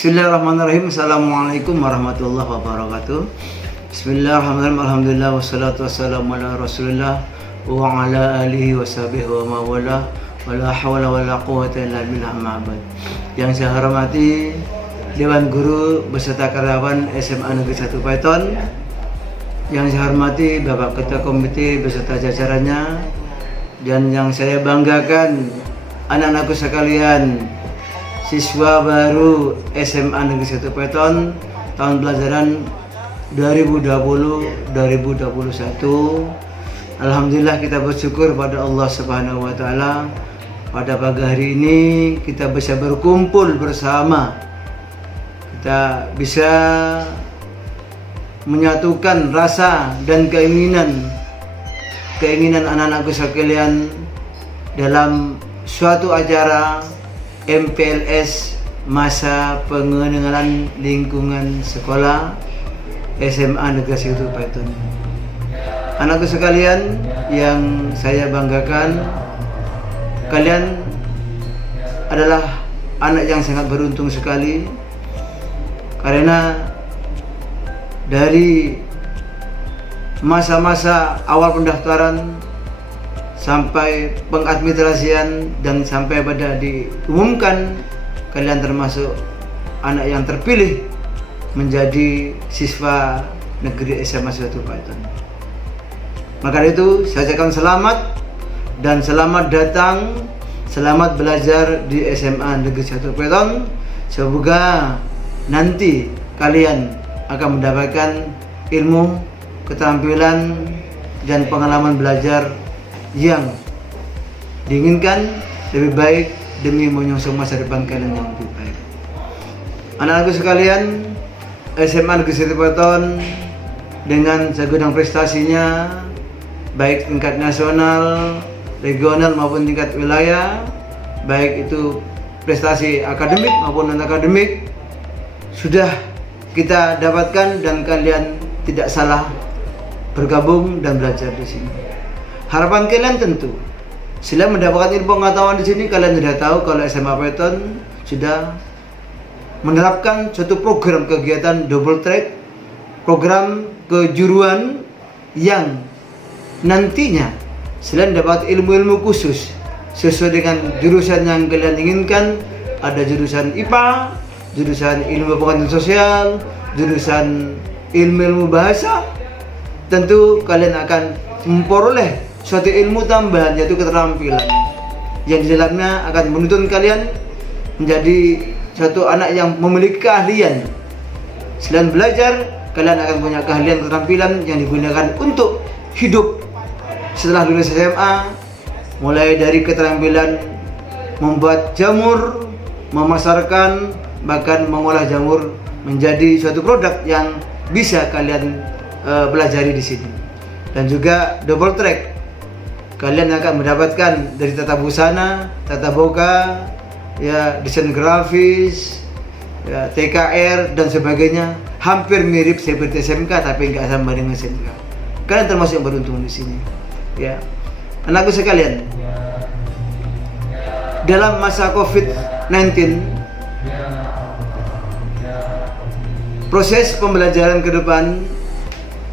Bismillahirrahmanirrahim. Assalamualaikum warahmatullahi wabarakatuh. Bismillahirrahmanirrahim. Alhamdulillah wassalatu wassalamu ala Rasulillah wa ala alihi wa sahbihi wa mawala. Wala hawla wala quwwata illa billah, amma ba'd. Yang saya hormati Dewan Guru beserta karyawan SMA Negeri 1 Paiton. Yang saya hormati Bapak Ketua Komite beserta jajarannya. Dan yang saya banggakan anak-anakku sekalian, siswa baru SMA Negeri 1 Paiton tahun pelajaran 2020-2021. Alhamdulillah, kita bersyukur pada Allah Subhanahu wa taala. Pada pagi hari ini kita bisa berkumpul bersama. Kita bisa menyatukan rasa dan keinginan anak-anakku sekalian dalam suatu acara MPLS masa pengenalan lingkungan sekolah SMA Negeri 1 Paiton. Anakku sekalian yang saya banggakan, kalian adalah anak yang sangat beruntung sekali, karena dari masa-masa awal pendaftaran sampai pengadministrasian dan sampai pada diumumkan, kalian termasuk anak yang terpilih menjadi siswa negeri SMA 1 Paiton. Maka itu saya ucapkan selamat dan selamat datang, selamat belajar di SMA Negeri 1 Paiton. Semoga nanti kalian akan mendapatkan ilmu, keterampilan dan pengalaman belajar yang diinginkan lebih baik demi menyongsong masa depan kalian yang lebih baik. Anak-anakku sekalian, SMA Negeri 1 Paiton dengan segudang prestasinya, baik tingkat nasional, regional maupun tingkat wilayah, baik itu prestasi akademik maupun non akademik, sudah kita dapatkan dan kalian tidak salah bergabung dan belajar di sini. Harapan kalian tentu setelah mendapatkan ilmu pengetahuan di sini, kalian sudah tahu kalau SMA Paiton sudah menerapkan suatu program kegiatan double track, program kejuruan yang nantinya selain dapat ilmu-ilmu khusus sesuai dengan jurusan yang kalian inginkan. Ada jurusan IPA, jurusan ilmu pengetahuan sosial, jurusan ilmu bahasa. Tentu kalian akan memperoleh suatu ilmu tambahan, yaitu keterampilan yang di dalamnya akan menuntun kalian menjadi suatu anak yang memiliki keahlian. Selain belajar, kalian akan punya keahlian keterampilan yang digunakan untuk hidup setelah lulus SMA, mulai dari keterampilan membuat jamur, memasarkan, bahkan mengolah jamur menjadi suatu produk yang bisa kalian pelajari di sini. Dan juga double track, kalian akan mendapatkan dari tata busana, tata boga, ya, desain grafis, ya, TKR dan sebagainya. Hampir mirip seperti SMK tapi nggak sama dengan SMK. Kalian termasuk yang beruntung di sini. Ya, anakku sekalian, dalam masa COVID-19, proses pembelajaran ke depan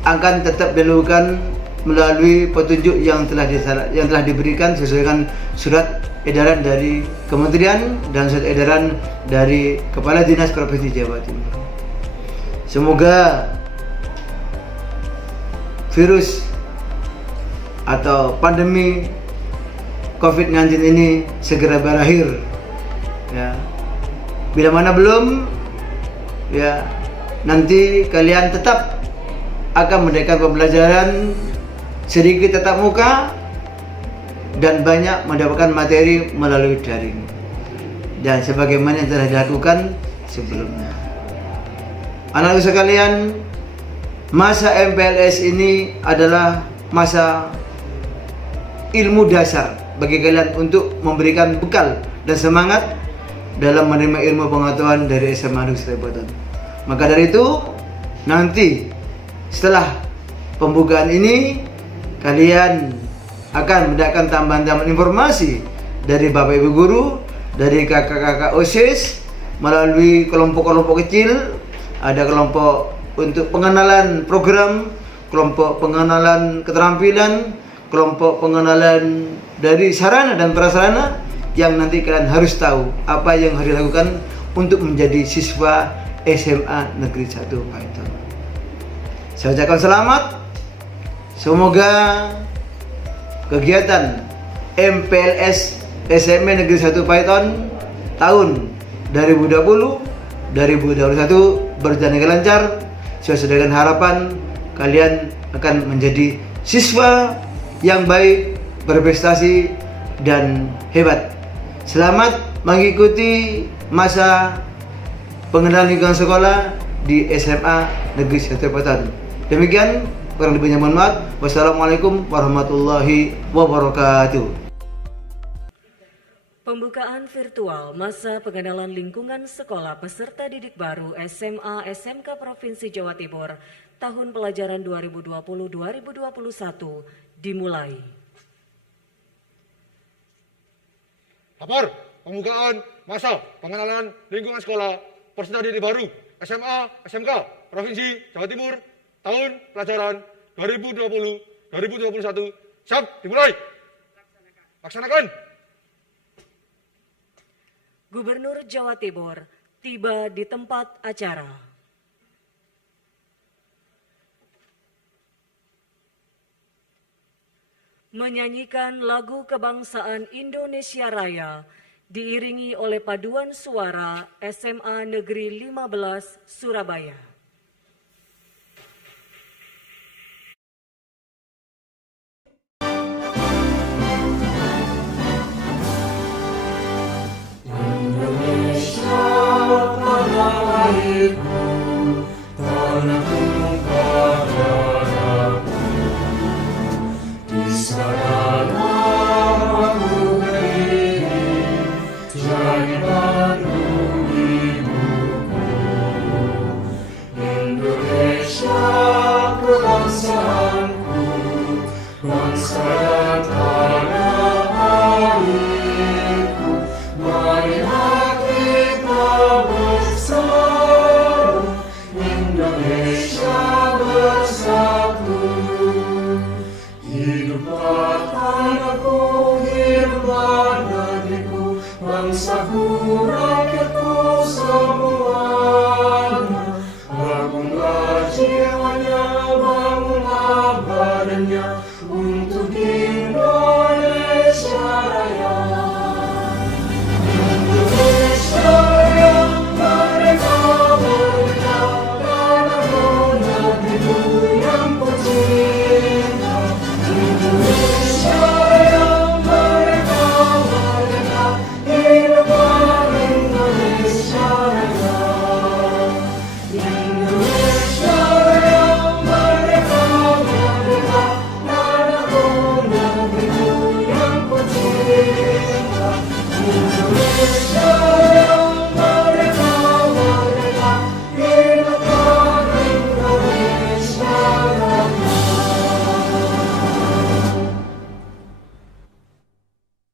akan tetap dilakukan melalui petunjuk yang telah diberikan sesuai dengan surat edaran dari Kementerian dan surat edaran dari Kepala Dinas Provinsi Jawa Timur. Semoga virus atau pandemi COVID-19 ini segera berakhir. Ya, bila mana belum, ya, nanti kalian tetap akan mendapatkan pembelajaran sedikit tatap muka dan banyak mendapatkan materi melalui daring, dan sebagaimana yang telah dilakukan sebelumnya. Anak-anak sekalian, masa MPLS ini adalah masa ilmu dasar bagi kalian untuk memberikan bekal dan semangat dalam menerima ilmu pengetahuan dari SMA Negeri 1 Paiton. Maka dari itu, nanti setelah pembukaan ini, kalian akan mendapatkan tambahan informasi dari Bapak Ibu Guru, dari kakak-kakak OSIS, melalui kelompok-kelompok kecil, ada kelompok untuk pengenalan program, kelompok pengenalan keterampilan, kelompok pengenalan dari sarana dan prasarana yang nanti kalian harus tahu apa yang harus dilakukan untuk menjadi siswa SMA Negeri 1 Paiton. Saya ucapkan selamat. Semoga kegiatan MPLS SMA Negeri 1 Paiton tahun 2020-2021 berjalan dengan lancar sesuai dengan harapan kalian akan menjadi siswa yang baik, berprestasi dan hebat. Selamat mengikuti masa pengenalan lingkungan sekolah di SMA Negeri 1 Paiton. Demikian, kurang lebihnya mohon maaf. Wassalamualaikum warahmatullahi wabarakatuh. Pembukaan virtual masa pengenalan lingkungan sekolah peserta didik baru SMA SMK Provinsi Jawa Timur tahun pelajaran 2020-2021 dimulai. Lapor pembukaan masa pengenalan lingkungan sekolah peserta didik baru SMA SMK Provinsi Jawa Timur tahun pelajaran 2020-2021 siap dimulai. Laksanakan. Gubernur Jawa Timur tiba di tempat acara. Menyanyikan lagu kebangsaan Indonesia Raya diiringi oleh paduan suara SMA Negeri 15 Surabaya.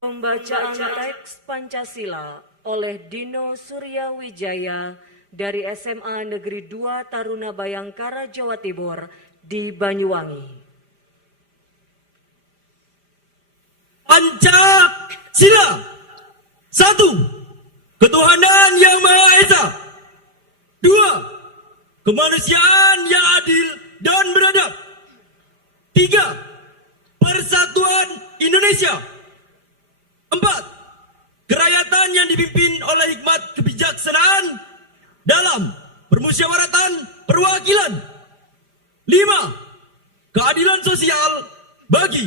Pembacaan teks Pancasila oleh Dino Suryawijaya dari SMA Negeri 2 Taruna Bayangkara, Jawa Timur di Banyuwangi. Pancasila. 1. Ketuhanan yang Maha Esa. 2. Kemanusiaan yang adil dan beradab. 3. Persatuan Indonesia. 4. Kerakyatan yang dipimpin oleh hikmat kebijaksanaan dalam permusyawaratan perwakilan. 5. Keadilan sosial bagi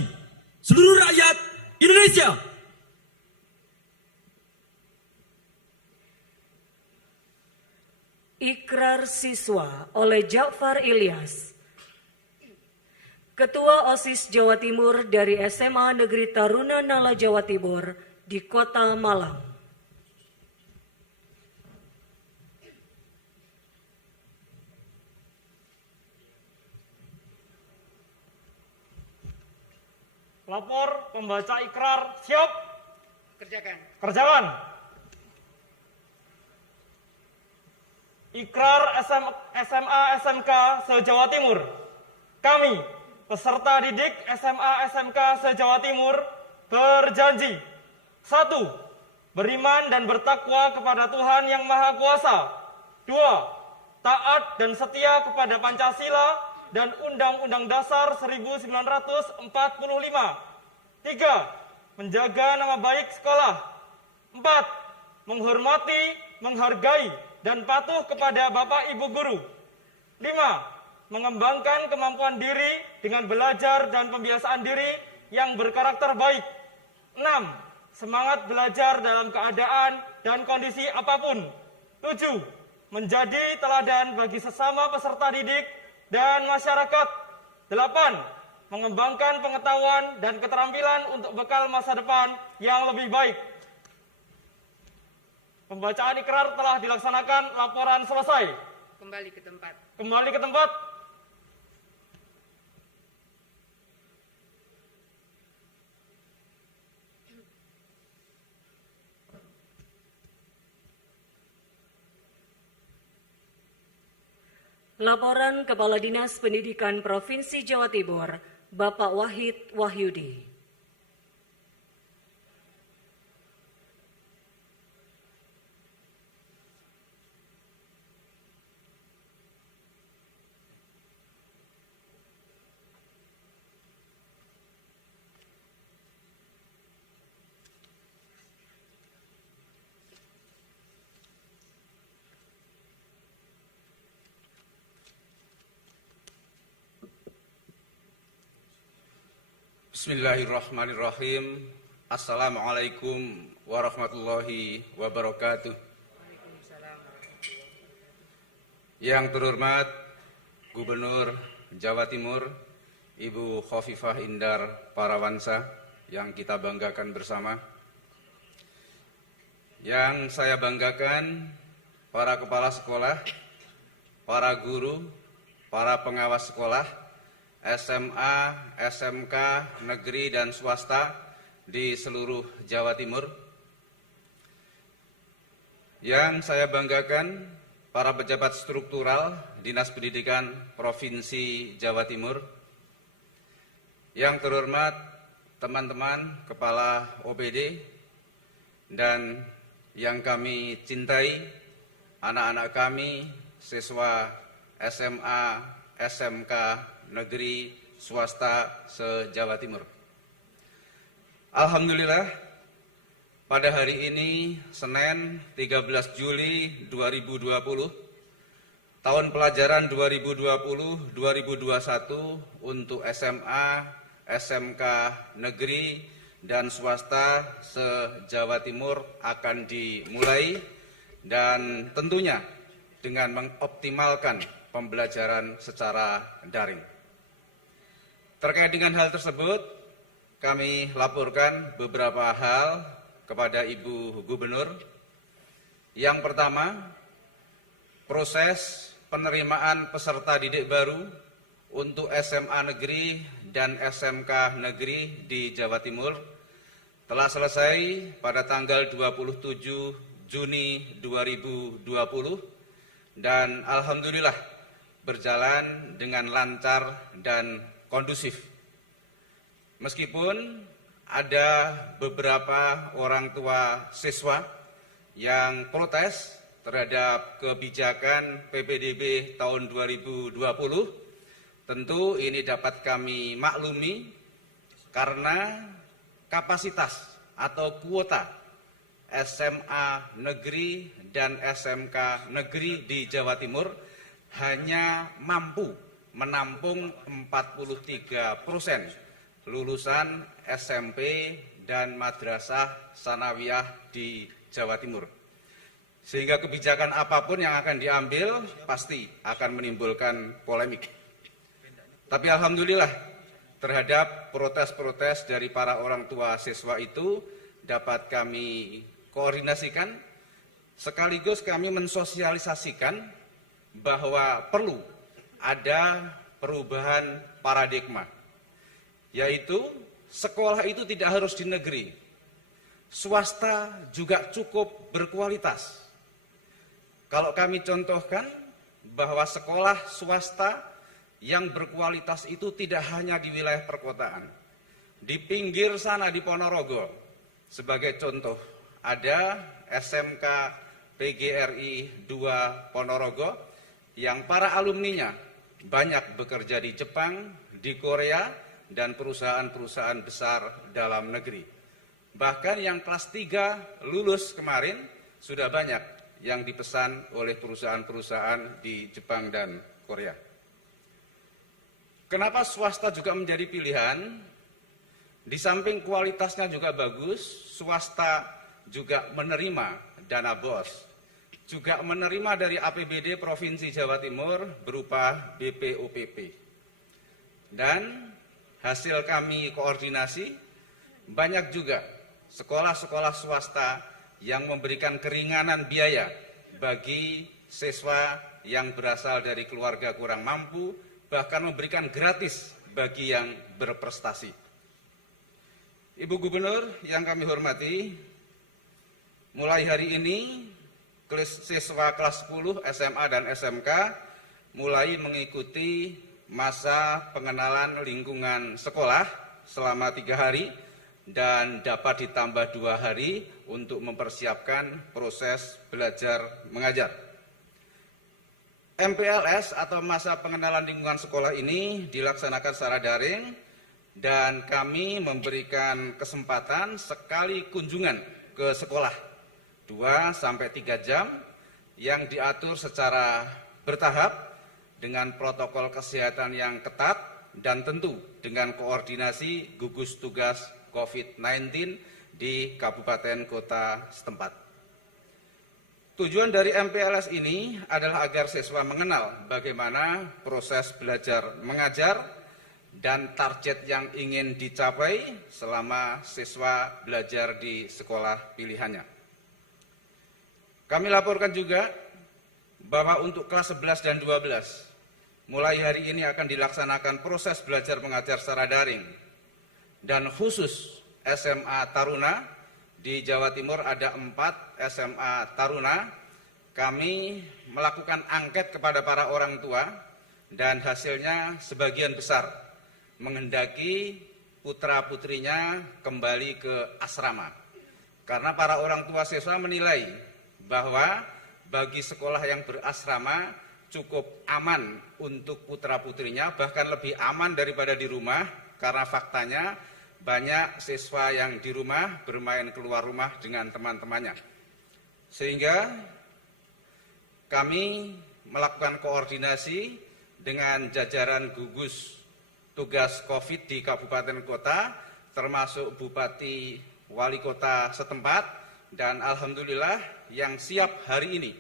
seluruh rakyat Indonesia. Ikrar siswa oleh Ja'far Ilyas, Ketua OSIS Jawa Timur dari SMA Negeri Taruna Nala Jawa Timur di Kota Malang. Lapor pembaca ikrar siap. Kerjakan. Kerjakan. Ikrar SMA SMK se-Jawa Timur. Kami, peserta didik SMA SMK se-Jawa Timur, berjanji. 1. Beriman dan bertakwa kepada Tuhan Yang Maha Kuasa. 2. Taat dan setia kepada Pancasila dan Undang-Undang Dasar 1945. 3. Menjaga nama baik sekolah. 4. Menghormati, menghargai, dan patuh kepada Bapak Ibu Guru. 5. Mengembangkan kemampuan diri dengan belajar dan pembiasaan diri yang berkarakter baik. 6. Semangat belajar dalam keadaan dan kondisi apapun. 7. Menjadi teladan bagi sesama peserta didik dan masyarakat. 8. Mengembangkan pengetahuan dan keterampilan untuk bekal masa depan yang lebih baik. Pembacaan ikrar telah dilaksanakan, laporan selesai. Kembali ke tempat. Kembali ke tempat. Laporan Kepala Dinas Pendidikan Provinsi Jawa Timur, Bapak Wahid Wahyudi. Bismillahirrahmanirrahim. Assalamualaikum warahmatullahi wabarakatuh. Yang terhormat Gubernur Jawa Timur, Ibu Khofifah Indar Parawansa, yang kita banggakan bersama. Yang saya banggakan para kepala sekolah, para guru, para pengawas sekolah, SMA, SMK, negeri dan swasta di seluruh Jawa Timur. Yang saya banggakan para pejabat struktural Dinas Pendidikan Provinsi Jawa Timur. Yang terhormat teman-teman kepala OPD dan yang kami cintai, anak-anak kami, siswa SMA, SMK, negeri, swasta se-Jawa Timur. Alhamdulillah, pada hari ini, Senin 13 Juli 2020, tahun pelajaran 2020-2021 untuk SMA, SMK, negeri, dan swasta se-Jawa Timur akan dimulai, dan tentunya dengan mengoptimalkan pembelajaran secara daring. Terkait dengan hal tersebut, kami laporkan beberapa hal kepada Ibu Gubernur. Yang pertama, proses penerimaan peserta didik baru untuk SMA negeri dan SMK negeri di Jawa Timur telah selesai pada tanggal 27 Juni 2020 dan alhamdulillah berjalan dengan lancar dan kondusif. Meskipun ada beberapa orang tua siswa yang protes terhadap kebijakan PPDB tahun 2020, tentu ini dapat kami maklumi karena kapasitas atau kuota SMA negeri dan SMK negeri di Jawa Timur hanya mampu menampung 43% lulusan SMP dan madrasah sanawiyah di Jawa Timur. Sehingga kebijakan apapun yang akan diambil pasti akan menimbulkan polemik. Tapi alhamdulillah terhadap protes-protes dari para orang tua siswa itu dapat kami koordinasikan, sekaligus kami mensosialisasikan bahwa perlu ada perubahan paradigma, yaitu sekolah itu tidak harus di negeri, swasta juga cukup berkualitas. Kalau kami contohkan bahwa sekolah swasta yang berkualitas itu tidak hanya di wilayah perkotaan. Di pinggir sana di Ponorogo, sebagai contoh, ada SMK PGRI 2 Ponorogo yang para alumninya banyak bekerja di Jepang, di Korea, dan perusahaan-perusahaan besar dalam negeri. Bahkan yang kelas 3 lulus kemarin sudah banyak yang dipesan oleh perusahaan-perusahaan di Jepang dan Korea. Kenapa swasta juga menjadi pilihan? Di samping kualitasnya juga bagus, swasta juga menerima dana BOS, juga menerima dari APBD Provinsi Jawa Timur berupa BPOPP. Dan hasil kami koordinasi, banyak juga sekolah-sekolah swasta yang memberikan keringanan biaya bagi siswa yang berasal dari keluarga kurang mampu, bahkan memberikan gratis bagi yang berprestasi. Ibu Gubernur yang kami hormati, mulai hari ini siswa kelas 10 SMA dan SMK mulai mengikuti masa pengenalan lingkungan sekolah selama 3 hari dan dapat ditambah 2 hari untuk mempersiapkan proses belajar mengajar. MPLS atau masa pengenalan lingkungan sekolah ini dilaksanakan secara daring dan kami memberikan kesempatan sekali kunjungan ke sekolah 2-3 jam yang diatur secara bertahap dengan protokol kesehatan yang ketat dan tentu dengan koordinasi gugus tugas COVID-19 di kabupaten kota setempat. Tujuan dari MPLS ini adalah agar siswa mengenal bagaimana proses belajar mengajar dan target yang ingin dicapai selama siswa belajar di sekolah pilihannya. Kami laporkan juga bahwa untuk kelas 11 dan 12, mulai hari ini akan dilaksanakan proses belajar mengajar secara daring. Dan khusus SMA Taruna, di Jawa Timur ada 4 SMA Taruna, kami melakukan angket kepada para orang tua dan hasilnya sebagian besar menghendaki putra-putrinya kembali ke asrama. Karena para orang tua siswa menilai bahwa bagi sekolah yang berasrama cukup aman untuk putra-putrinya, bahkan lebih aman daripada di rumah, karena faktanya banyak siswa yang di rumah bermain keluar rumah dengan teman-temannya. Sehingga kami melakukan koordinasi dengan jajaran gugus tugas COVID di kabupaten kota, termasuk Bupati Wali Kota setempat, dan alhamdulillah yang siap hari ini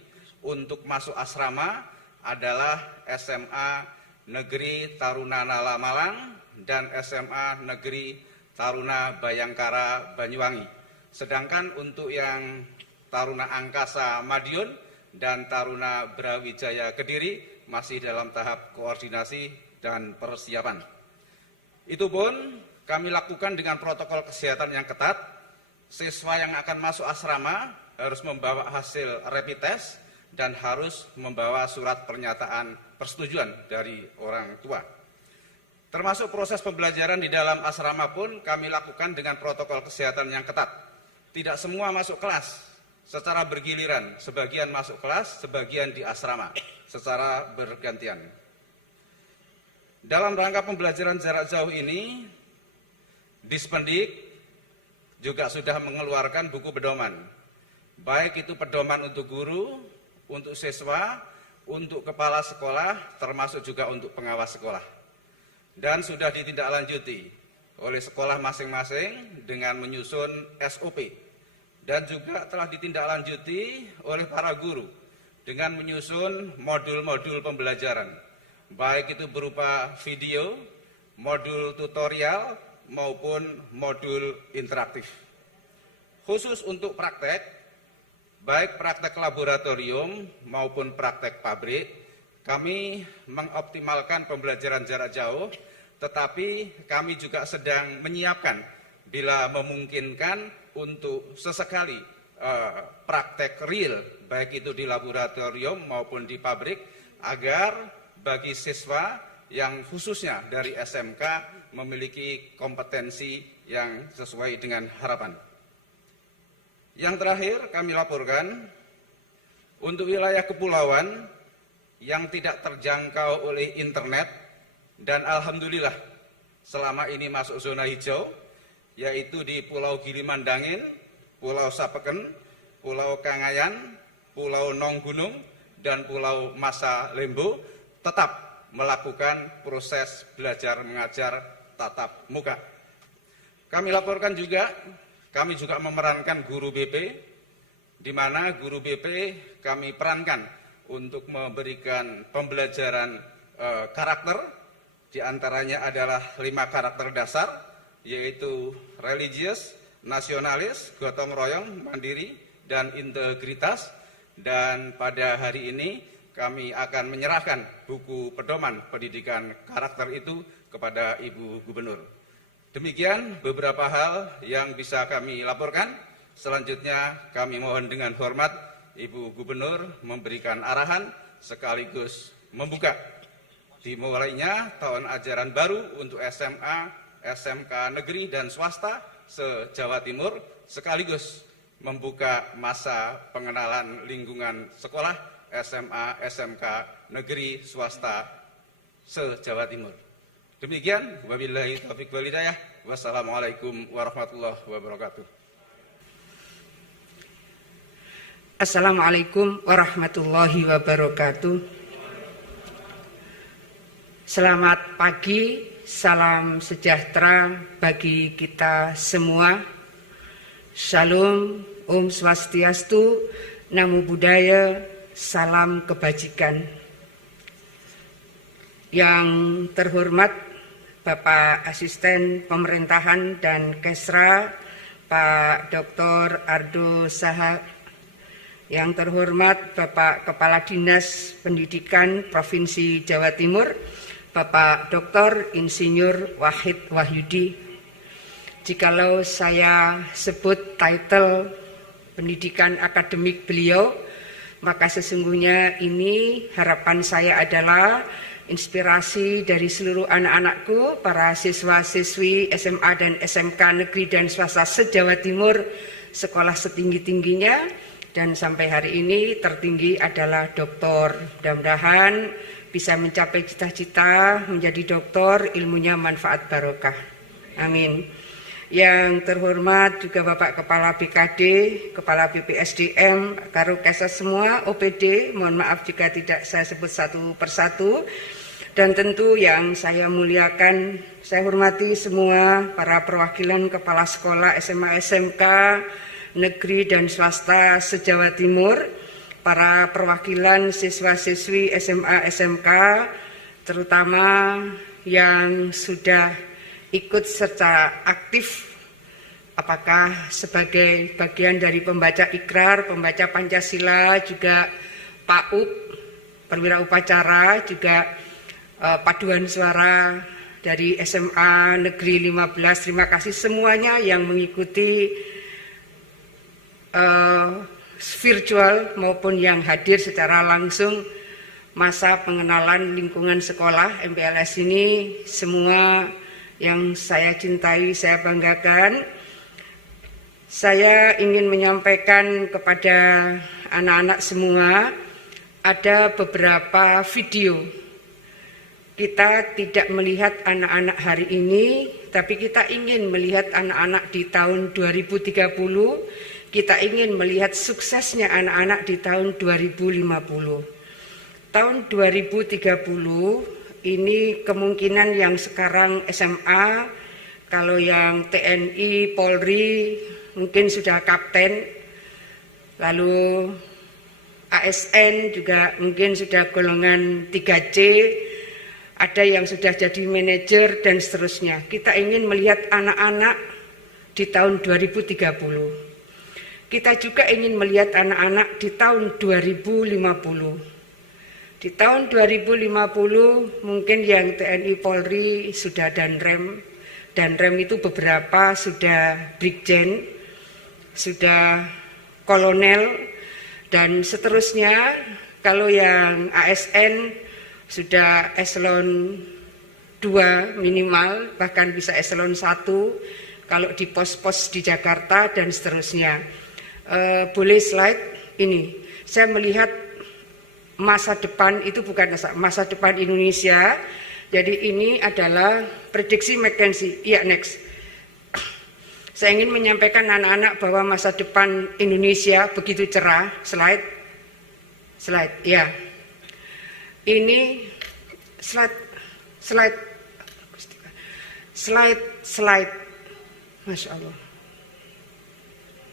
untuk masuk asrama adalah SMA Negeri Taruna Nala Malang dan SMA Negeri Taruna Bayangkara Banyuwangi. Sedangkan untuk yang Taruna Angkasa Madiun dan Taruna Brawijaya Kediri masih dalam tahap koordinasi dan persiapan. Itu pun kami lakukan dengan protokol kesehatan yang ketat. Siswa yang akan masuk asrama harus membawa hasil rapid test dan harus membawa surat pernyataan persetujuan dari orang tua. Termasuk proses pembelajaran di dalam asrama pun kami lakukan dengan protokol kesehatan yang ketat. Tidak semua masuk kelas secara bergiliran, sebagian masuk kelas, sebagian di asrama secara bergantian. Dalam rangka pembelajaran jarak jauh ini, Dispendik juga sudah mengeluarkan buku pedoman. Baik itu pedoman untuk guru, untuk siswa, untuk kepala sekolah, termasuk juga untuk pengawas sekolah. Dan sudah ditindaklanjuti oleh sekolah masing-masing dengan menyusun SOP. Dan juga telah ditindaklanjuti oleh para guru dengan menyusun modul-modul pembelajaran. Baik itu berupa video, modul tutorial, maupun modul interaktif. Khusus untuk praktek, baik praktek laboratorium maupun praktek pabrik, kami mengoptimalkan pembelajaran jarak jauh, tetapi kami juga sedang menyiapkan bila memungkinkan untuk sesekali praktek real, baik itu di laboratorium maupun di pabrik, agar bagi siswa yang khususnya dari SMK memiliki kompetensi yang sesuai dengan harapan. Yang terakhir kami laporkan, untuk wilayah kepulauan yang tidak terjangkau oleh internet, dan alhamdulillah selama ini masuk zona hijau, yaitu di Pulau Gilimandangen, Pulau Sapeken, Pulau Kangayan, Pulau Nonggunung, dan Pulau Masa Lembo, tetap melakukan proses belajar mengajar tatap muka. Kami laporkan juga, kami juga memerankan guru BP, di mana guru BP kami perankan untuk memberikan pembelajaran karakter, di antaranya adalah 5 karakter dasar, yaitu religius, nasionalis, gotong royong, mandiri, dan integritas. Dan pada hari ini kami akan menyerahkan buku pedoman pendidikan karakter itu kepada Ibu Gubernur. Demikian beberapa hal yang bisa kami laporkan. Selanjutnya kami mohon dengan hormat Ibu Gubernur memberikan arahan sekaligus membuka dimulainya tahun ajaran baru untuk SMA, SMK negeri dan swasta se-Jawa Timur, sekaligus membuka masa pengenalan lingkungan sekolah SMA, SMK negeri swasta se-Jawa Timur. Demikian, wabillahi taufiq wal hidayah. Wassalamualaikum warahmatullahi wabarakatuh. Assalamualaikum warahmatullahi wabarakatuh. Selamat pagi, salam sejahtera bagi kita semua. Shalom, Om Swastiastu, Namo Buddhaya, salam kebajikan. Yang terhormat Bapak Asisten Pemerintahan dan Kesra, Pak Dr. Ardo Saha. Yang terhormat Bapak Kepala Dinas Pendidikan Provinsi Jawa Timur, Bapak Dr. Insinyur Wahid Wahyudi. Jikalau saya sebut title pendidikan akademik beliau, maka sesungguhnya ini harapan saya adalah inspirasi dari seluruh anak-anakku, para siswa-siswi SMA dan SMK negeri dan swasta se-Jawa Timur, sekolah setinggi-tingginya, dan sampai hari ini tertinggi adalah doktor. Mudah-mudahan bisa mencapai cita-cita menjadi doktor, ilmunya manfaat barokah. Amin. Yang terhormat juga Bapak Kepala BKD, Kepala BPSDM, Karukesa semua, OPD, mohon maaf jika tidak saya sebut satu persatu. Dan tentu yang saya muliakan, saya hormati semua para perwakilan kepala sekolah SMA SMK, negeri dan swasta se-Jawa Timur, para perwakilan siswa-siswi SMA SMK, terutama yang sudah ikut secara aktif, apakah sebagai bagian dari pembaca ikrar, pembaca Pancasila, juga PAUD, perwira upacara, juga paduan suara dari SMA Negeri 15. Terima kasih semuanya yang mengikuti virtual maupun yang hadir secara langsung masa pengenalan lingkungan sekolah MPLS ini. Semua yang saya cintai, saya banggakan. Saya ingin menyampaikan kepada anak-anak semua, ada beberapa video. Kita tidak melihat anak-anak hari ini, tapi kita ingin melihat anak-anak di tahun 2030. Kita ingin melihat suksesnya anak-anak di tahun 2050. Tahun 2030 ini kemungkinan yang sekarang SMA, kalau yang TNI, Polri mungkin sudah kapten, lalu ASN juga mungkin sudah golongan 3C, ada yang sudah jadi manajer dan seterusnya. Kita ingin melihat anak-anak di tahun 2030. Kita juga ingin melihat anak-anak di tahun 2050. Di tahun 2050 mungkin yang TNI Polri sudah Danrem. Danrem itu beberapa sudah Brigjen, sudah kolonel, dan seterusnya. Kalau yang ASN sudah eselon 2 minimal, bahkan bisa eselon 1 kalau di pos-pos di Jakarta dan seterusnya. Boleh slide ini. Saya melihat masa depan itu bukan masa depan Indonesia. Jadi ini adalah prediksi McKinsey. Iya, next. Saya ingin menyampaikan anak-anak bahwa masa depan Indonesia begitu cerah. Slide, ya. Ini slide. Masya Allah.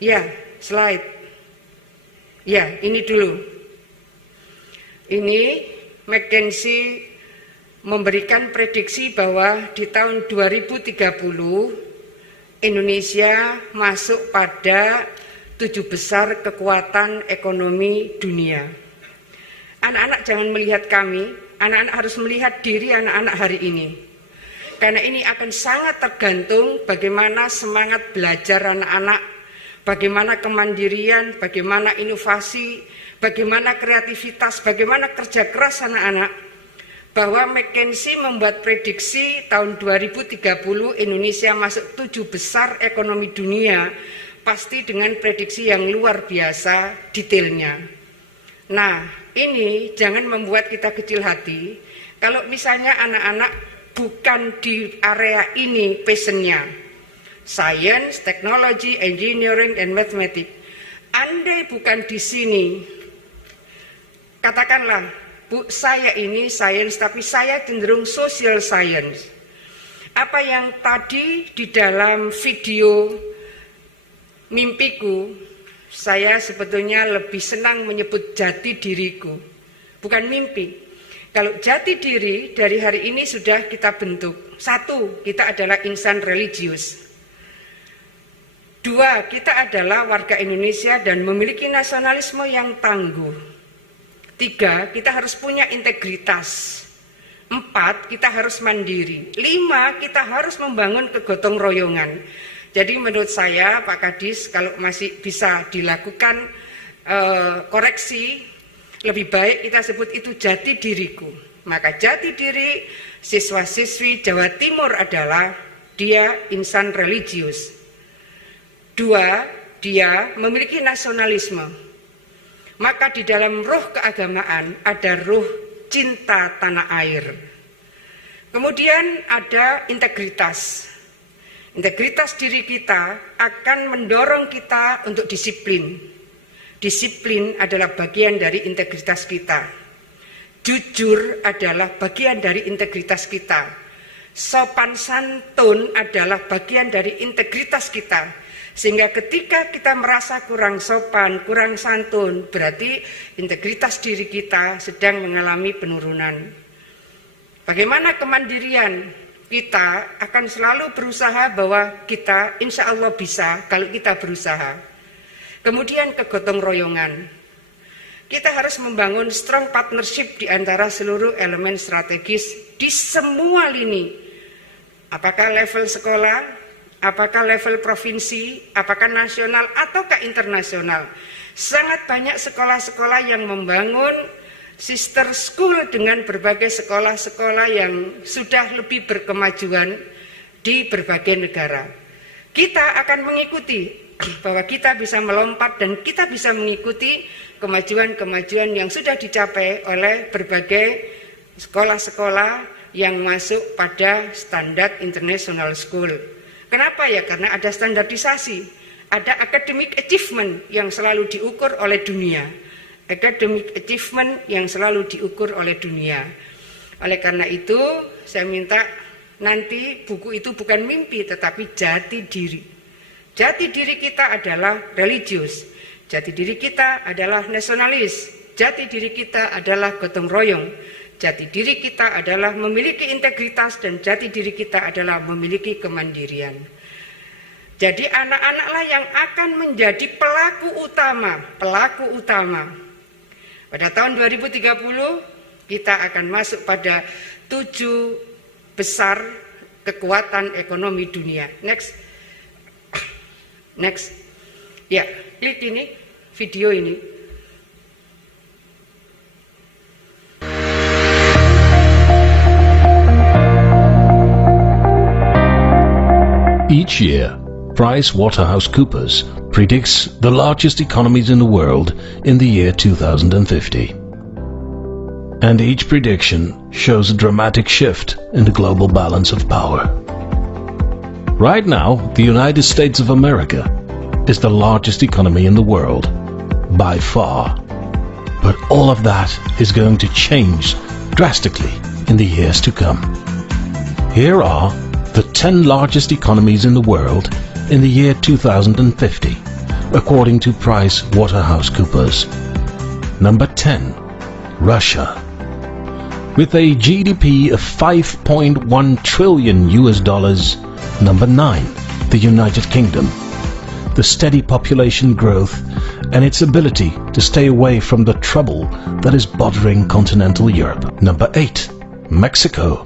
Ya, slide. Ya, ini dulu. Ini McKinsey memberikan prediksi bahwa di tahun 2030 Indonesia masuk pada 7 besar kekuatan ekonomi dunia. Anak-anak jangan melihat kami, anak-anak harus melihat diri anak-anak hari ini. Karena ini akan sangat tergantung bagaimana semangat belajar anak-anak, bagaimana kemandirian, bagaimana inovasi, bagaimana kreativitas, bagaimana kerja keras anak-anak. Bahwa McKinsey membuat prediksi tahun 2030 Indonesia masuk 7 besar ekonomi dunia, pasti dengan prediksi yang luar biasa detailnya. Nah, ini jangan membuat kita kecil hati. Kalau misalnya anak-anak bukan di area ini passionnya, science, technology, engineering, and mathematics. Andai bukan di sini, katakanlah, Bu, saya ini science, tapi saya cenderung social science. Apa yang tadi di dalam video mimpiku, saya sebetulnya lebih senang menyebut jati diriku, bukan mimpi. Kalau jati diri dari hari ini sudah kita bentuk. 1, kita adalah insan religius. 2, kita adalah warga Indonesia dan memiliki nasionalisme yang tangguh. 3, kita harus punya integritas. 4, kita harus mandiri. 5, kita harus membangun kegotong royongan. Jadi menurut saya Pak Kadis, kalau masih bisa dilakukan koreksi, lebih baik kita sebut itu jati diriku. Maka jati diri siswa-siswi Jawa Timur adalah dia insan religius. 2, dia memiliki nasionalisme. Maka di dalam ruh keagamaan ada ruh cinta tanah air. Kemudian ada integritas. Integritas diri kita akan mendorong kita untuk disiplin. Disiplin adalah bagian dari integritas kita. Jujur adalah bagian dari integritas kita. Sopan santun adalah bagian dari integritas kita. Sehingga ketika kita merasa kurang sopan, kurang santun, berarti integritas diri kita sedang mengalami penurunan. Bagaimana kemandirian? Kita akan selalu berusaha bahwa kita insya Allah bisa kalau kita berusaha. Kemudian kegotong royongan. Kita harus membangun strong partnership di antara seluruh elemen strategis di semua lini. Apakah level sekolah, apakah level provinsi, apakah nasional ataukah internasional. Sangat banyak sekolah-sekolah yang membangun sister school dengan berbagai sekolah-sekolah yang sudah lebih berkemajuan di berbagai negara. Kita akan mengikuti bahwa kita bisa melompat dan kita bisa mengikuti kemajuan-kemajuan yang sudah dicapai oleh berbagai sekolah-sekolah yang masuk pada standar international school. Kenapa ya? Karena ada standarisasi, ada academic achievement yang selalu diukur oleh dunia. Academic achievement yang selalu diukur oleh dunia. Oleh karena itu, saya minta nanti buku itu bukan mimpi tetapi jati diri. Jati diri kita adalah religius, jati diri kita adalah nasionalis, jati diri kita adalah gotong royong, jati diri kita adalah memiliki integritas dan jati diri kita adalah memiliki kemandirian. Jadi anak-anaklah yang akan menjadi pelaku utama. Pada tahun 2030 kita akan masuk pada 7 besar kekuatan ekonomi dunia. Next. Ya, klik ini. video ini. Each year, PricewaterhouseCoopers predicts the largest economies in the world in the year 2050. And each prediction shows a dramatic shift in the global balance of power. Right now, the United States of America is the largest economy in the world, by far. But all of that is going to change drastically in the years to come. Here are the 10 largest economies in the world in the year 2050, according to PricewaterhouseCoopers. Number 10, Russia. With a GDP of 5.1 trillion US dollars. Number 9, the United Kingdom. The steady population growth and its ability to stay away from the trouble that is bothering continental Europe. Number 8, Mexico.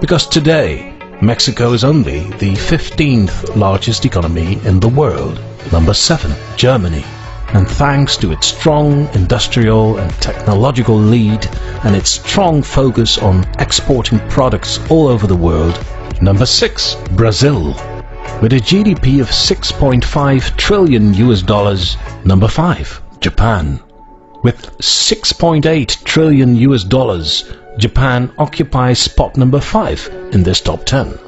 Because today, Mexico is only the 15th largest economy in the world. Number 7, Germany. And thanks to its strong industrial and technological lead and its strong focus on exporting products all over the world. Number 6, Brazil. With a GDP of 6.5 trillion US dollars. Number 5, Japan. With 6.8 trillion US dollars, Japan occupies spot number 5 in this top 10.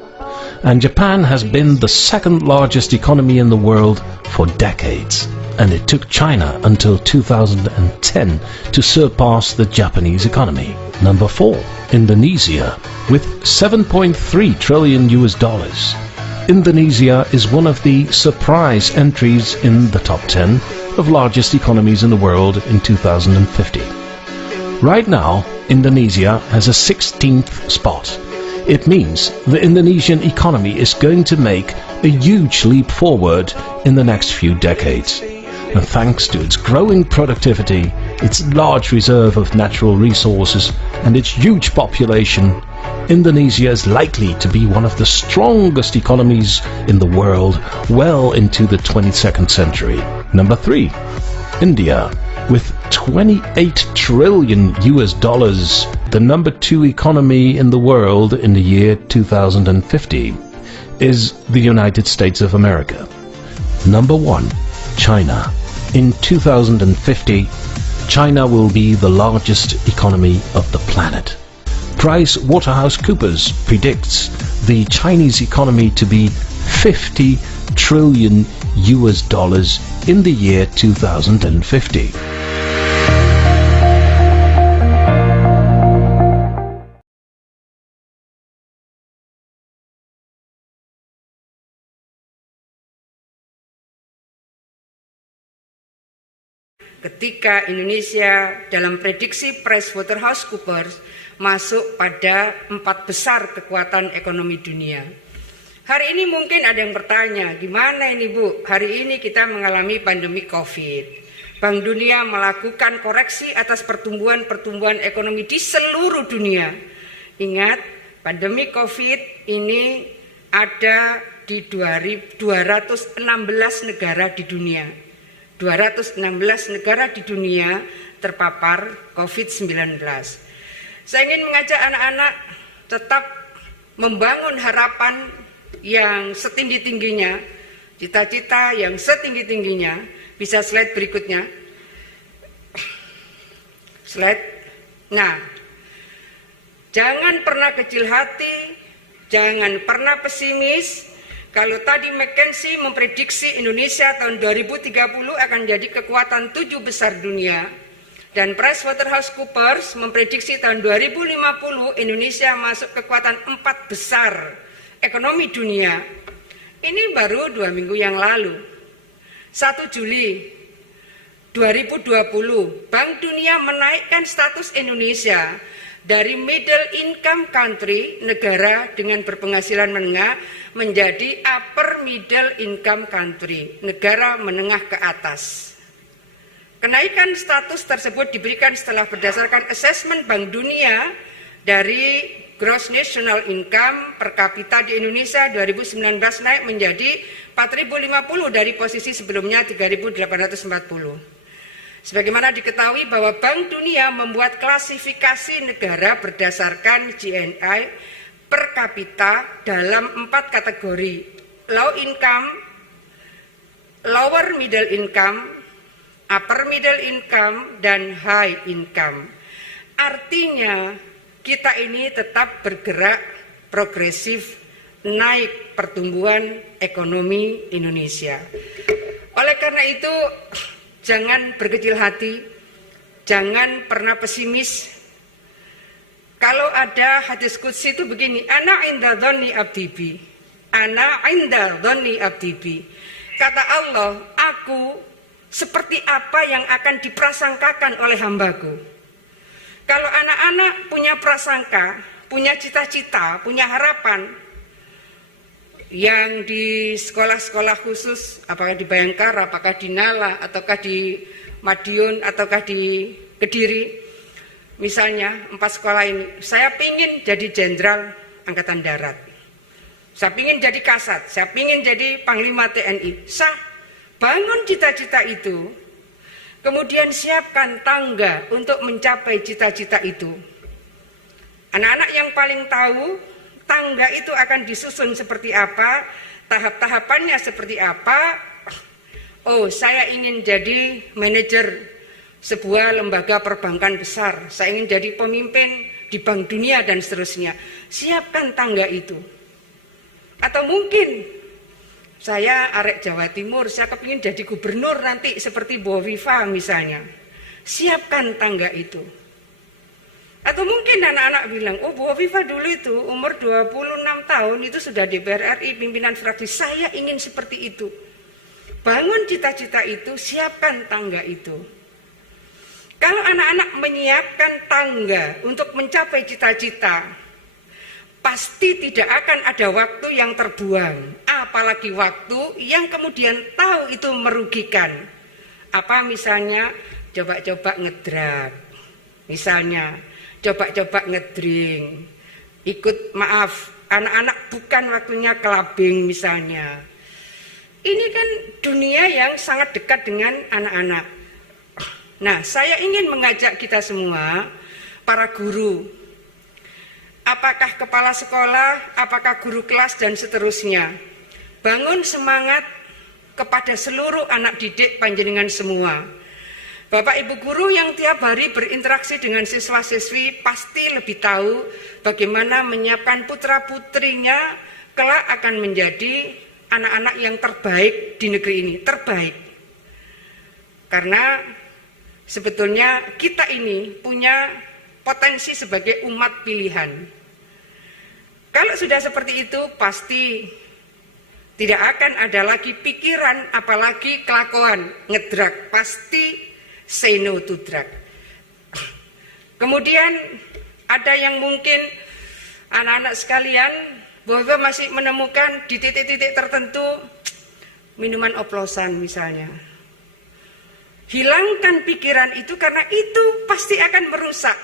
And Japan has been the second largest economy in the world for decades. And it took China until 2010 to surpass the Japanese economy. Number 4, Indonesia. With 7.3 trillion US dollars. Indonesia is one of the surprise entries in the top 10 of largest economies in the world in 2050. Right now, Indonesia has a 16th spot. It means the Indonesian economy is going to make a huge leap forward in the next few decades. And thanks to its growing productivity, its large reserve of natural resources, and its huge population, Indonesia is likely to be one of the strongest economies in the world well into the 22nd century. Number 3, India. With 28 trillion US dollars, the number 2 economy in the world in the year 2050 is the United States of America. Number 1, China. In 2050, China will be the largest economy of the planet. PricewaterhouseCoopers predicts the Chinese economy to be 50 trillion US dollars in the year 2050. Ketika Indonesia dalam prediksi PricewaterhouseCoopers masuk pada 4 besar kekuatan ekonomi dunia. Hari ini mungkin ada yang bertanya, gimana ini Bu? Hari ini kita mengalami pandemi COVID. Bank Dunia melakukan koreksi atas pertumbuhan ekonomi di seluruh dunia. Ingat, pandemi COVID ini ada di 216 negara di dunia. 216 negara di dunia terpapar COVID-19. Saya ingin mengajak anak-anak tetap membangun harapan yang setinggi-tingginya, cita-cita yang setinggi-tingginya. Bisa slide berikutnya. Slide. Nah, jangan pernah kecil hati, jangan pernah pesimis. Kalau tadi McKinsey memprediksi Indonesia tahun 2030 akan jadi kekuatan 7 besar dunia, dan PricewaterhouseCoopers memprediksi tahun 2050 Indonesia masuk kekuatan 4 besar ekonomi dunia. Ini baru 2 minggu yang lalu. 1 Juli 2020, Bank Dunia menaikkan status Indonesia dari middle income country, negara dengan berpenghasilan menengah, menjadi upper middle income country, negara menengah ke atas. Kenaikan status tersebut diberikan setelah berdasarkan asesmen Bank Dunia, dari gross national income per kapita di Indonesia 2019 naik menjadi 4.050 dari posisi sebelumnya 3.840. Sebagaimana diketahui bahwa Bank Dunia membuat klasifikasi negara berdasarkan GNI per kapita dalam 4 kategori: low income, lower middle income, upper middle income, dan high income. Artinya kita ini tetap bergerak progresif, naik pertumbuhan ekonomi Indonesia. Oleh karena itu, jangan berkecil hati, jangan pernah pesimis. Kalau ada hadis qudsi itu begini, ana inda dhonni abdi bi, ana inda dhonni abdi bi. Kata Allah, aku seperti apa yang akan diprasangkakan oleh hambaku. Kalau anak-anak punya prasangka, punya cita-cita, punya harapan, yang di sekolah-sekolah khusus, apakah di Bayangkara, apakah di Nala, ataukah di Madiun, ataukah di Kediri, misalnya 4 sekolah ini, saya pingin jadi jenderal Angkatan Darat, saya pingin jadi Kasat, saya pingin jadi Panglima TNI. Sah, bangun cita-cita itu, kemudian siapkan tangga untuk mencapai cita-cita itu. Anak-anak yang paling tahu tangga itu akan disusun seperti apa, tahap-tahapannya seperti apa. Oh, saya ingin jadi manajer sebuah lembaga perbankan besar, saya ingin jadi pemimpin di Bank Dunia dan seterusnya. Siapkan tangga itu. Atau mungkin saya arek Jawa Timur, saya kepingin jadi gubernur nanti seperti Bu Hovifa misalnya. Siapkan tangga itu. Atau mungkin anak-anak bilang, oh Bu Hovifa dulu itu umur 26 tahun itu sudah DPR RI, pimpinan fraksi, saya ingin seperti itu. Bangun cita-cita itu, siapkan tangga itu. Kalau anak-anak menyiapkan tangga untuk mencapai cita-cita, pasti tidak akan ada waktu yang terbuang. Apalagi waktu yang kemudian tahu itu merugikan. Apa misalnya, coba-coba ngedrak, misalnya coba-coba ngedring, ikut maaf, anak-anak bukan waktunya kelabing misalnya. Ini kan dunia yang sangat dekat dengan anak-anak. Nah, saya ingin mengajak kita semua, para guru, apakah kepala sekolah, apakah guru kelas dan seterusnya, bangun semangat kepada seluruh anak didik panjenengan semua. Bapak Ibu guru yang tiap hari berinteraksi dengan siswa-siswi pasti lebih tahu bagaimana menyiapkan putra-putrinya kelak akan menjadi anak-anak yang terbaik di negeri ini, terbaik. Karena sebetulnya kita ini punya potensi sebagai umat pilihan. Kalau sudah seperti itu pasti tidak akan ada lagi pikiran apalagi kelakuan ngedrak, pasti say no to drug. Kemudian ada yang mungkin anak-anak sekalian bahwa masih menemukan di titik-titik tertentu minuman oplosan misalnya. Hilangkan pikiran itu karena itu pasti akan merusak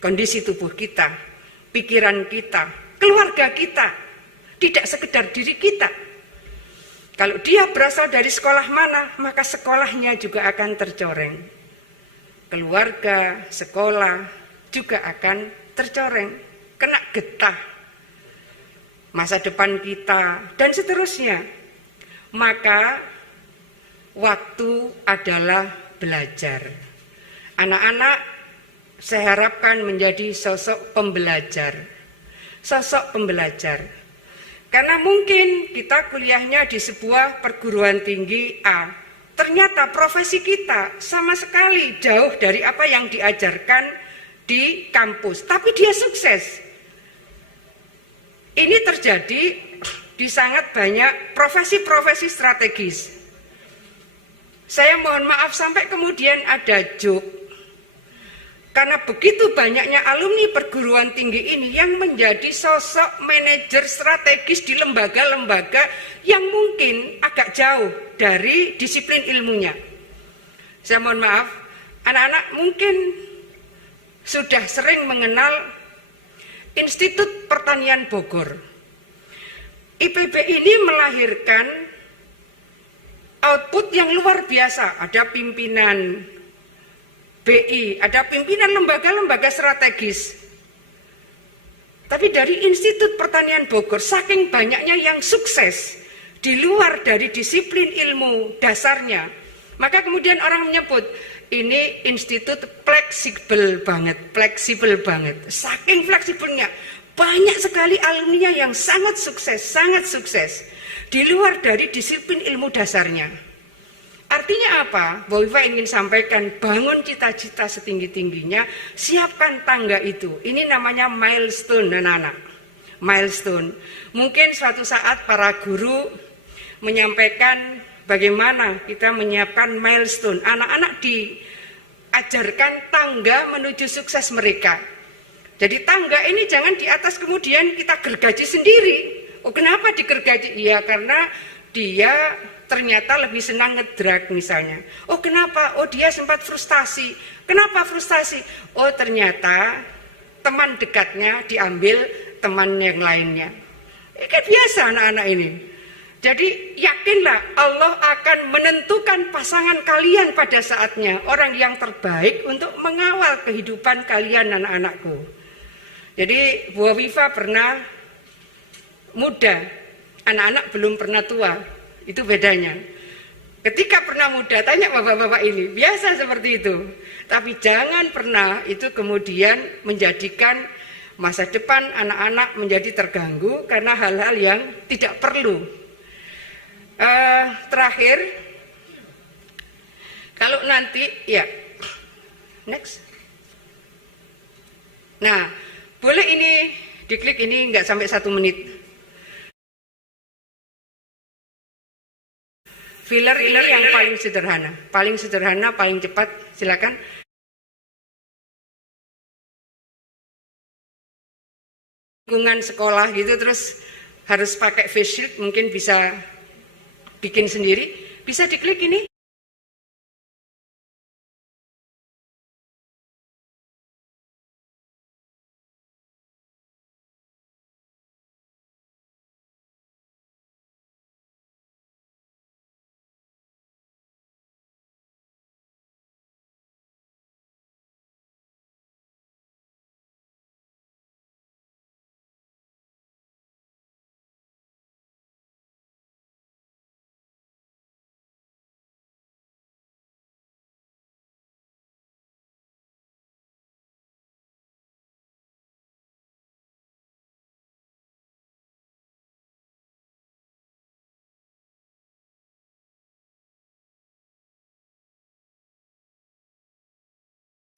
kondisi tubuh kita, pikiran kita, keluarga kita, tidak sekedar diri kita. Kalau dia berasal dari sekolah mana, maka sekolahnya juga akan tercoreng. Keluarga, sekolah juga akan tercoreng, kena getah masa depan kita dan seterusnya. Maka waktu adalah belajar. Anak-anak saya harapkan menjadi sosok pembelajar. Sosok pembelajar. Karena mungkin kita kuliahnya di sebuah perguruan tinggi A, ternyata profesi kita sama sekali jauh dari apa yang diajarkan di kampus, tapi dia sukses. Ini terjadi di sangat banyak profesi-profesi strategis. Saya mohon maaf sampai kemudian ada joke. Karena begitu banyaknya alumni perguruan tinggi ini yang menjadi sosok manajer strategis di lembaga-lembaga yang mungkin agak jauh dari disiplin ilmunya. Saya mohon maaf, anak-anak mungkin sudah sering mengenal Institut Pertanian Bogor. IPB ini melahirkan output yang luar biasa. Ada pimpinan BI, ada pimpinan lembaga-lembaga strategis. Tapi dari Institut Pertanian Bogor, saking banyaknya yang sukses di luar dari disiplin ilmu dasarnya, maka kemudian orang menyebut ini institut fleksibel banget. Saking fleksibelnya, banyak sekali alumni yang sangat sukses di luar dari disiplin ilmu dasarnya. Artinya apa? Bu Wifa ingin sampaikan, bangun cita-cita setinggi-tingginya, siapkan tangga itu. Ini namanya milestone, anak-anak. Milestone. Mungkin suatu saat para guru menyampaikan bagaimana kita menyiapkan milestone. Anak-anak diajarkan tangga menuju sukses mereka. Jadi tangga ini jangan di atas kemudian kita gergaji sendiri. Oh, kenapa digergaji? Iya, karena dia ternyata lebih senang ngedrag misalnya. Oh, kenapa? Oh, dia sempat frustasi. Kenapa frustasi? Oh, ternyata teman dekatnya diambil teman yang lainnya. Ini kan biasa anak-anak ini. Jadi yakinlah Allah akan menentukan pasangan kalian pada saatnya, orang yang terbaik untuk mengawal kehidupan kalian anak-anakku. Jadi Bu Wifa pernah muda, anak-anak belum pernah tua, itu bedanya. Ketika pernah muda, tanya bapak-bapak ini, biasa seperti itu. Tapi jangan pernah itu kemudian menjadikan masa depan anak-anak menjadi terganggu karena hal-hal yang tidak perlu. Terakhir, kalau nanti, ya, next. Nah, boleh ini diklik, ini nggak sampai 1 menit. Filler ini yang paling sederhana, paling cepat, silakan. Lingkungan sekolah gitu, terus harus pakai face shield, mungkin bisa bikin sendiri, bisa diklik ini.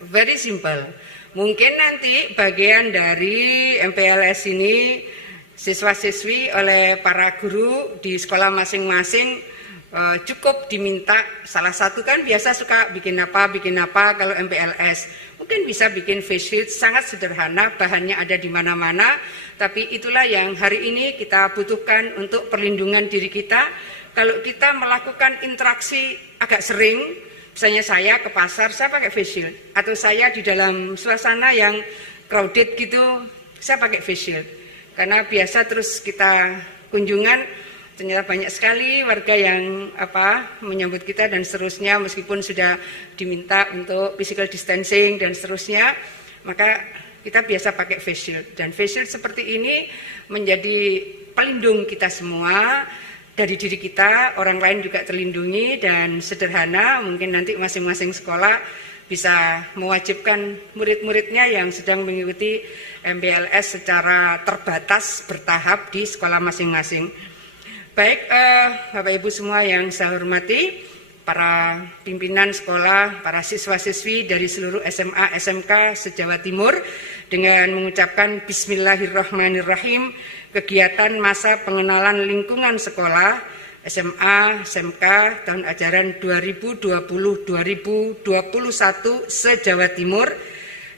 Very simple. Mungkin nanti bagian dari MPLS ini siswa-siswi oleh para guru di sekolah masing-masing cukup diminta, salah satu kan biasa suka bikin apa kalau MPLS. Mungkin bisa bikin face shield, sangat sederhana, bahannya ada di mana-mana, tapi itulah yang hari ini kita butuhkan untuk perlindungan diri kita. Kalau kita melakukan interaksi agak sering, misalnya saya ke pasar, saya pakai face shield. Atau saya di dalam suasana yang crowded gitu, saya pakai face shield. Karena biasa terus kita kunjungan, ternyata banyak sekali warga yang menyambut kita dan seterusnya, meskipun sudah diminta untuk physical distancing dan seterusnya, maka kita biasa pakai face shield. Dan face shield seperti ini menjadi pelindung kita semua, dari diri kita, orang lain juga terlindungi, dan sederhana, mungkin nanti masing-masing sekolah bisa mewajibkan murid-muridnya yang sedang mengikuti MPLS secara terbatas bertahap di sekolah masing-masing. Baik, Bapak Ibu semua yang saya hormati, para pimpinan sekolah, para siswa-siswi dari seluruh SMA, SMK se-Jawa Timur, dengan mengucapkan Bismillahirrahmanirrahim, kegiatan masa pengenalan lingkungan sekolah SMA, SMK tahun ajaran 2020-2021 se-Jawa Timur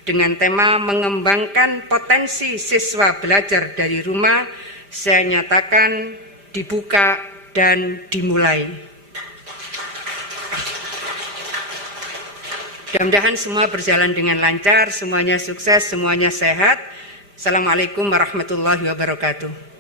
dengan tema mengembangkan potensi siswa belajar dari rumah, saya nyatakan dibuka dan dimulai. Mudah-mudahan semua berjalan dengan lancar, semuanya sukses, semuanya sehat. Assalamualaikum warahmatullahi wabarakatuh.